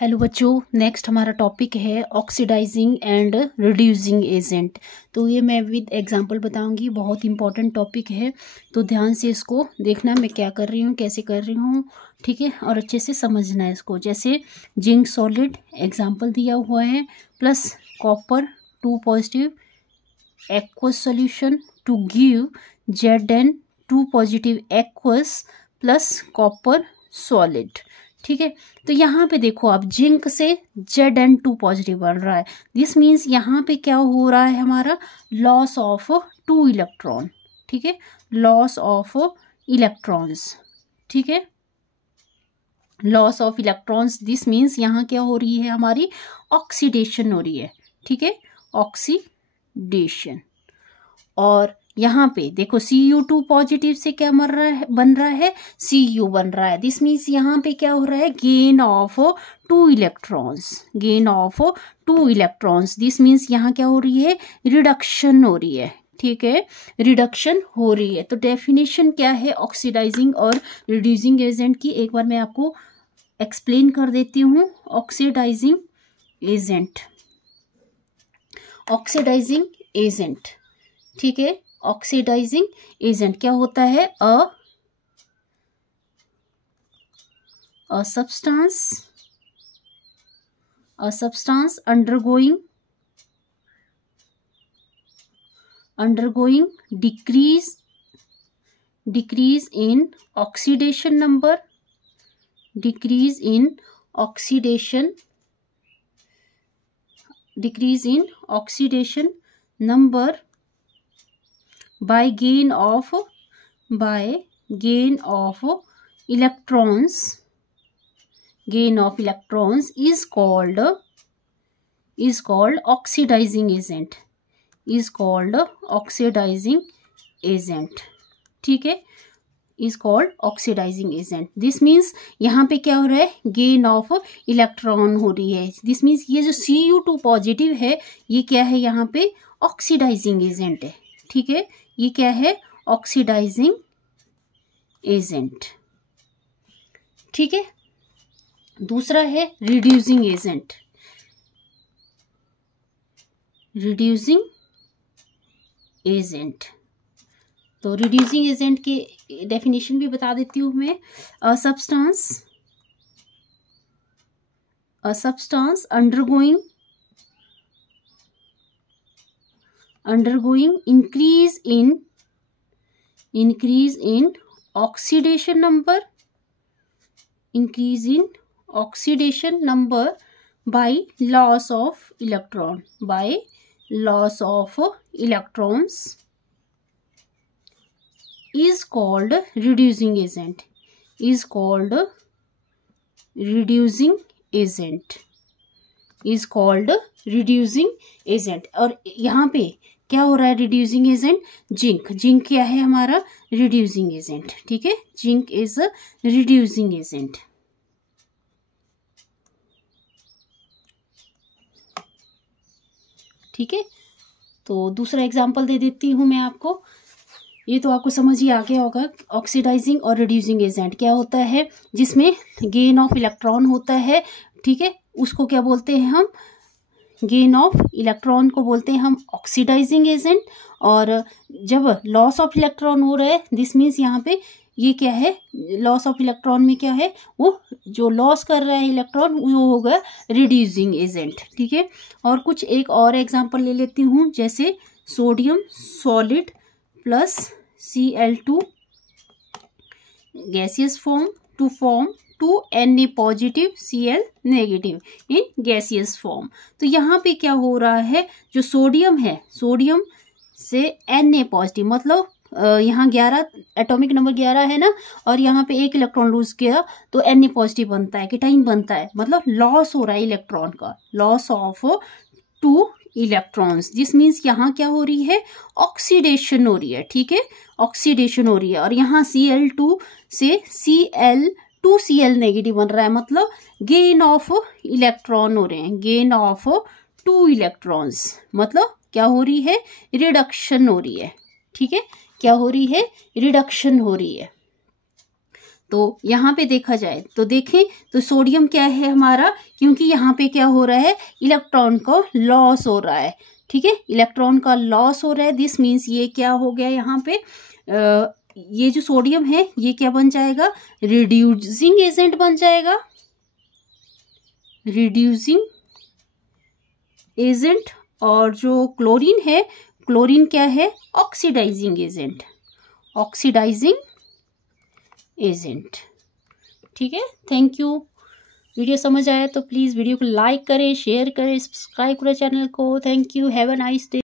Hello बच्चों, next हमारा topic है ऑक्सीडाइजिंग एंड रिड्यूसिंग एजेंट। तो ये मैं विद एग्जांपल बताऊंगी, बहुत इंपॉर्टेंट टॉपिक है, तो ध्यान से इसको देखना मैं क्या कर रही हूँ, कैसे कर रही हूँ, ठीक है, और अच्छे से समझना है इसको। जैसे जिंक सॉलिड एग्जांपल दिया हुआ है, plus copper 2 positive aqueous solution to give Zn2 positive aqueous plus copper solid. ठीक है, तो यहाँ पे देखो आप जिंक से Zn2 पॉजिटिव बन रहा है। दिस मीन्स यहाँ पे क्या हो रहा है, हमारा लॉस ऑफ 2 इलेक्ट्रॉन। ठीक है, लॉस ऑफ इलेक्ट्रॉन्स। ठीक है, loss of electrons. This means यहाँ क्या हो रही है, हमारी ऑक्सीडेशन हो रही है। ठीक है, ऑक्सीडेशन। और यहाँ पे देखो Cu2 पॉजिटिव से क्या बन रहा है Cu बन रहा है। दिस मीन्स यहाँ पे क्या हो रहा है, gain of 2 electrons, gain of 2 electrons. This means यहाँ क्या हो रही है, रिडक्शन हो रही है। ठीक है, रिडक्शन हो रही है। तो डेफिनेशन क्या है ऑक्सीडाइजिंग और रिड्यूसिंग एजेंट की, एक बार मैं आपको एक्सप्लेन कर देती हूँ। ऑक्सीडाइजिंग एजेंट, ऑक्सीडाइजिंग एजेंट, ठीक है, ऑक्सीडाइजिंग एजेंट क्या होता है, a substance undergoing decrease in oxidation number, decrease in oxidation number by gain of electrons is called oxidizing agent, ठीक है, is called oxidizing agent। This means यहाँ पे क्या हो रहा है, गेन ऑफ इलेक्ट्रॉन हो रही है। दिस मीन्स ये जो Cu2 पॉजिटिव है, ये क्या है, यहाँ पे ऑक्सीडाइजिंग एजेंट है। ठीक है, ये क्या है, ऑक्सीडाइजिंग एजेंट। ठीक है, दूसरा है रिड्यूसिंग एजेंट। रिड्यूसिंग एजेंट, तो रिड्यूसिंग एजेंट के डेफिनेशन भी बता देती हूँ मैं। A substance undergoing increase in oxidation number by loss of electrons is called reducing agent, और यहाँ पे क्या हो रहा है, रिड्यूसिंग एजेंट जिंक क्या है, हमारा रिड्यूसिंग एजेंट। ठीक है, zinc is a reducing agent. ठीक है, तो दूसरा एग्जांपल दे देती हूँ मैं आपको। ये तो आपको समझ ही आ गया होगा, ऑक्सीडाइजिंग और रिड्यूसिंग एजेंट क्या होता है, जिसमें गेन ऑफ इलेक्ट्रॉन होता है। ठीक है, उसको क्या बोलते हैं हम, गेन ऑफ इलेक्ट्रॉन को बोलते हैं हम ऑक्सीडाइजिंग एजेंट। और जब लॉस ऑफ इलेक्ट्रॉन हो रहा है, दिस मीन्स यहाँ पे ये क्या है, लॉस ऑफ इलेक्ट्रॉन में क्या है, वो जो लॉस कर रहा है इलेक्ट्रॉन, वो होगा रिड्यूसिंग एजेंट। ठीक है, और कुछ एक और एग्जांपल ले लेती हूँ, जैसे sodium solid plus Cl2 gaseous form to form 2Na positive Cl negative in gaseous form. तो यहाँ पे क्या हो रहा है, जो सोडियम है, सोडियम से Na पॉजिटिव, मतलब यहाँ 11 एटॉमिक नंबर 11 है ना, और यहाँ पे 1 इलेक्ट्रॉन लूज किया तो Na पॉजिटिव बनता है, केटाइन बनता है, मतलब लॉस हो रहा है इलेक्ट्रॉन का, loss of 2 electrons. This means यहाँ क्या हो रही है, ऑक्सीडेशन हो रही है। ठीक है, ऑक्सीडेशन हो रही है, और यहाँ Cl2 से Cl नेगेटिव बन रहा है, मतलब गेन ऑफ इलेक्ट्रॉन हो रहे हैं, गेन ऑफ 2 इलेक्ट्रॉन्स, मतलब क्या हो रही है, रिडक्शन हो रही है। ठीक है, क्या हो रही है, रिडक्शन हो रही है। तो यहाँ पे देखा जाए तो देखें तो सोडियम क्या है हमारा, क्योंकि यहाँ पे क्या हो रहा है, इलेक्ट्रॉन को लॉस हो रहा है, ठीक है, इलेक्ट्रॉन का लॉस हो रहा है। दिस मीन्स ये क्या हो गया यहाँ पे, ये जो सोडियम है ये क्या बन जाएगा, रिड्यूसिंग एजेंट बन जाएगा, रिड्यूसिंग एजेंट। और जो क्लोरीन है, क्लोरीन क्या है, ऑक्सीडाइजिंग एजेंट, ऑक्सीडाइजिंग एजेंट, ठीक है। Thank you. वीडियो समझ आया तो प्लीज़ वीडियो को लाइक करें, शेयर करें, सब्सक्राइब करें चैनल को। Thank you. Have a nice day.